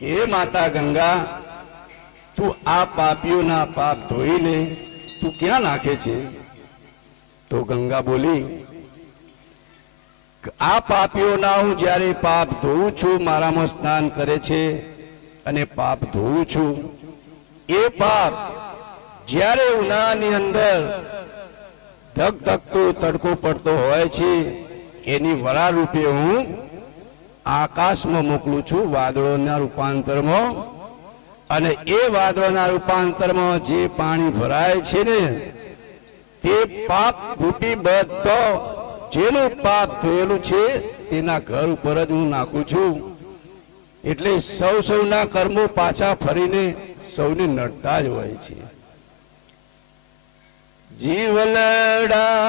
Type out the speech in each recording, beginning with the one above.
કે માતા ગંગા, તું આ પાપીઓના પાપ ધોઈ લે, તું ક્યાં નાખે છે? તો ગંગા બોલી, આ પાપીઓના હું જ્યારે પાપ ધોઉં છું, મારામાં સ્નાન કરે છે અને પાપ ધોઉં છું, એ પાપ જ્યારે ઉનાળાની અંદર ધગધગતો તડકો પડતો હોય છે, એની વરા રૂપે હું આકાશમાં મોકલું છું, વાદળોના રૂપાંતરમાં. અને એ વાદળોના રૂપાંતરમાં જે પાણી ભરાય છે ને, તે પાપ રૂપી બધો જેનું પાપ ધોયેલું છે તેના ઘર ઉપર જ હું નાખું છું. એટલે સૌના કર્મો પાછા ફરીને સૌને નડતા જ હોય છે. જીવલડા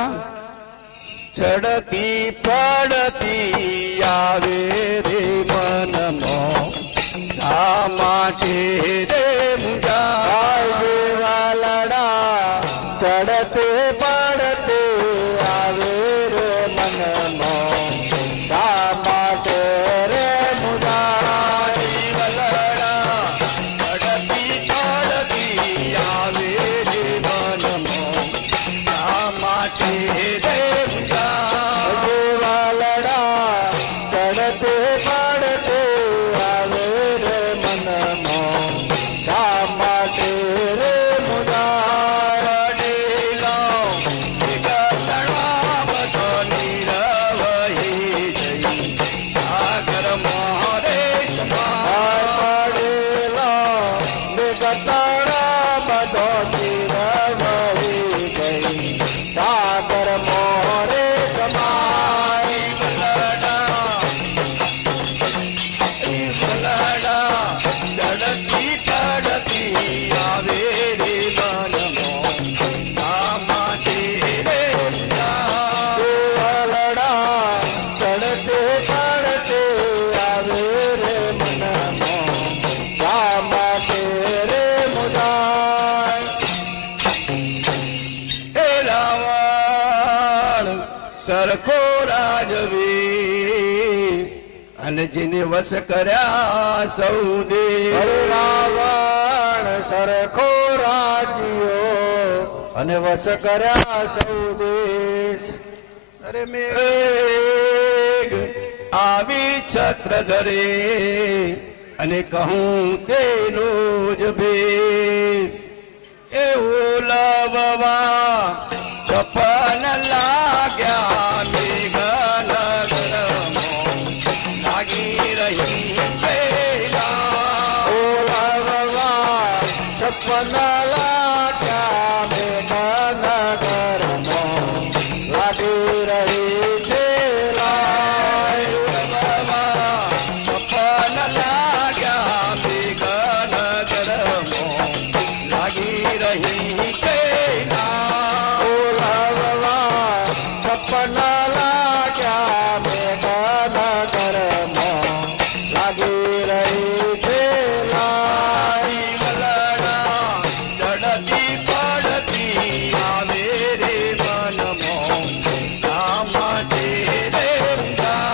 ચડતી પડતી આવે રે મનમાં, શા માટે રે મુજા? જીવલડા ચડતે પડતે આવે રે મનમાં, શા માટે રે મુજા? જીવલડા ચડતી પડતી આવે રે મનમાં, શા માટે રે મુજા? જીવલડા ચડતે પડતે આવે રે મનમાં, શા માટે રે મુજા? સરખો રાજવી અને જેને વશ કર્યા સૌ દેવ. રાવણ સરખો રાજ્યો અને વશ કર્યા સૌ દેશ. અરે મેઘ આવી છત્ર ધરે અને કહું તેનો જ ભેદ. એ ઓલવવા છપન લાગ્યા મેઘનગરમાં, લાગી રહી પેલા. ઓલવવા છપન લાગ્યા મેઘનગરમાં, લાગી રહી છે છપન લાગ્યા મેઘનગરમાં, લાગી રહી પેલા. છપ્પન લાગ્યા મેઘનગરમાં, લાગી રહી છે ચડતી પડતી આવે રે મનમાં, શા માટે રે મુજા?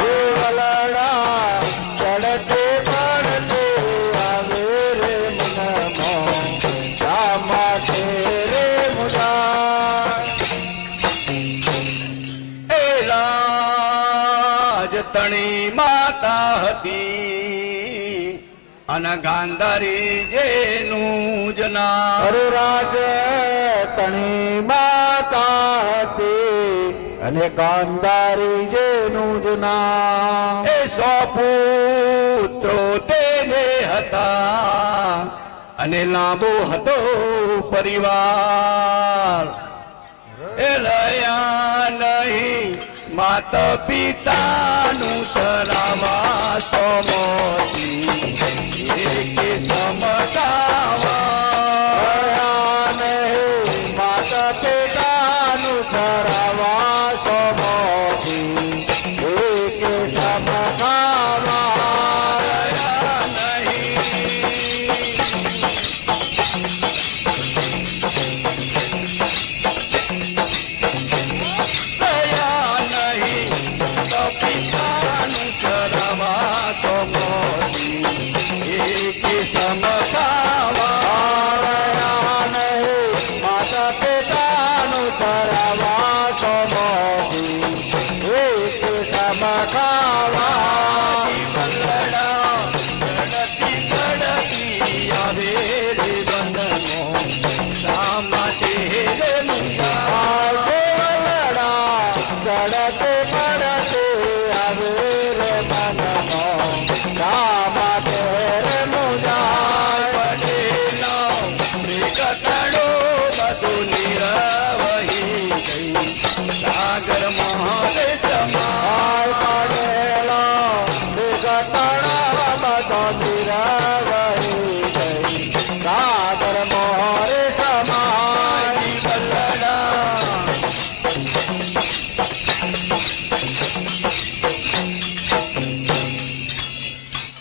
જીવલડા ચડતે પડતે આવે રે મનમાં, શા માટે રે મુજા? એ રાજતણી માતા હતી અને ગાંધારી જેનું જ નામ. અરે રાજ તણી માતા હતી અને ગાંધારી જેનું જ નામ. એ 100 પુત્રો તેને હતા અને લાંબો હતો પરિવાર. એ રહ્યા નહીં માતા પિતાનું સરાવા સમતી, એકે સમતાવા માતા પિતાનું સરાવા સમોથી, એક સમખાવા પિતાનું સરાવા સમખાવા રહ્યા નહીં માતા પિતાનું ચરાવા સોમોથી એક સમખાવા વલ્લડા ઝડપી ઝડપી આવે રે વનમો શા માટે રે મુંજા દેવલડા ચડતે પડતે આવે રે મનનો રામ રે મુજાય પડેલો મૃગતડો બધું નિરવહી ગઈ સાગર મહારે તમા પડેલો વિકટણા બધો નિરવહી ગઈ સાગર મોરે સમાય વલ્લડા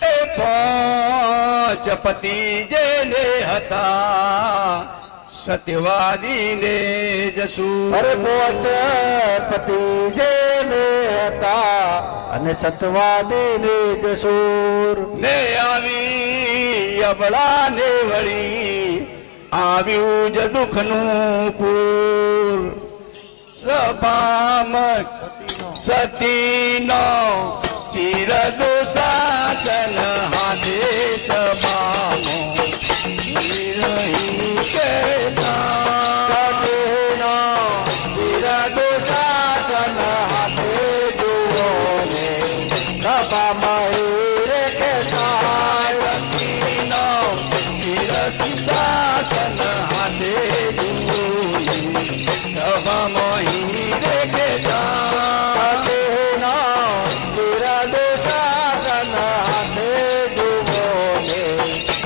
એ પાંચ પતિ જેને હતા સત્યવાદીને જસુ અરે પોચ પતિ જેને હતા અને સતવાદી ને સૂર ને આવી અબળા ને વળી આવ્યું જ દુઃખનું પૂર સભામક સતીનો ચિર દુશાસન હાથે સભામો નિરહી કેતા સતીનો વિરદુ શાસન હાથે જુઓ ને સભા મયુર કે થાય સતીનો ચિર દુશાસન હાથે જુએ સભામાં હીરે કેતા સતીનો વિરદુ શાસન હાથે જુઓ ને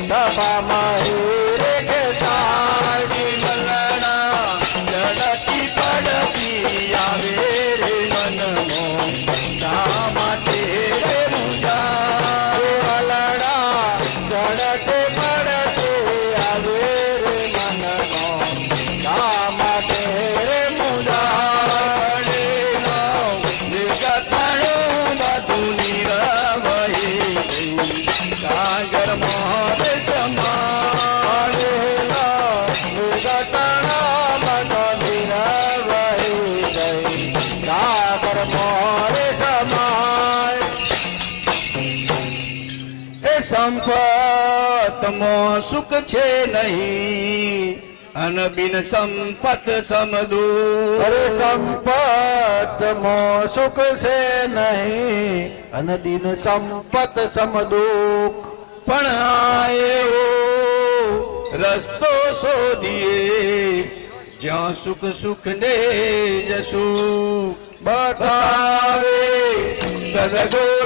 સભા મયુર કે થાય ઝડપી પડતી આવે રે મનમો શા માટે રે મુંજા દેવલડા ચડતે પડતે આવે રે મનનો શા માટે રે મુંજા પડેલો મૃગતડો બધું નિરવહી ગઈ સાગર મોરે સમા પડેલો વિકટણા બધો નિરવહી ગઈ સાગર મોરે સમાય એ સંપતમાં સુખ છે નહીં અન બિન સંપત સમદું અરે સંપત મો સુખ છે નહીં અને દિન સંપત સમદુખ પણ આ એવો રસ્તો શોધીએ જ્યાં સુખ સુખ ને જસુ બતાવે સદગુરુ